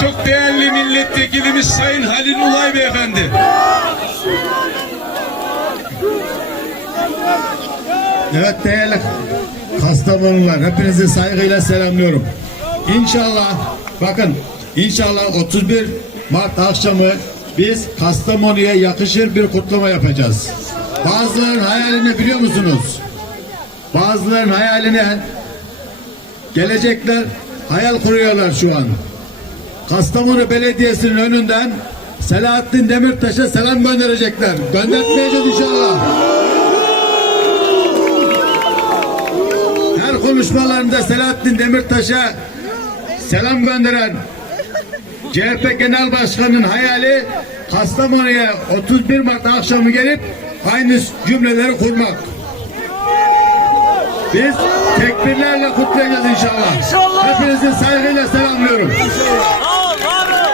çok değerli milletvekilimiz Sayın Halil Ulay Beyefendi. Evet değerli Kastamonular hepinizi saygıyla selamlıyorum. İnşallah bakın inşallah 31 Mart akşamı biz Kastamonu'ya yakışır bir kutlama yapacağız. Bazıların hayalini biliyor musunuz? Bazıların hayalini gelecekler hayal kuruyorlar şu an. Kastamonu Belediyesi'nin önünden Selahattin Demirtaş'a selam gönderecekler. Göndertmeyeceğiz inşallah. Her konuşmalarında Selahattin Demirtaş'a selam gönderen CHP Genel Başkanı'nın hayali Kastamonu'ya 31 Mart akşamı gelip aynı cümleleri kurmak. Biz tekbirlerle kutlayacağız inşallah. İnşallah. Hepinizi saygıyla selamlıyorum.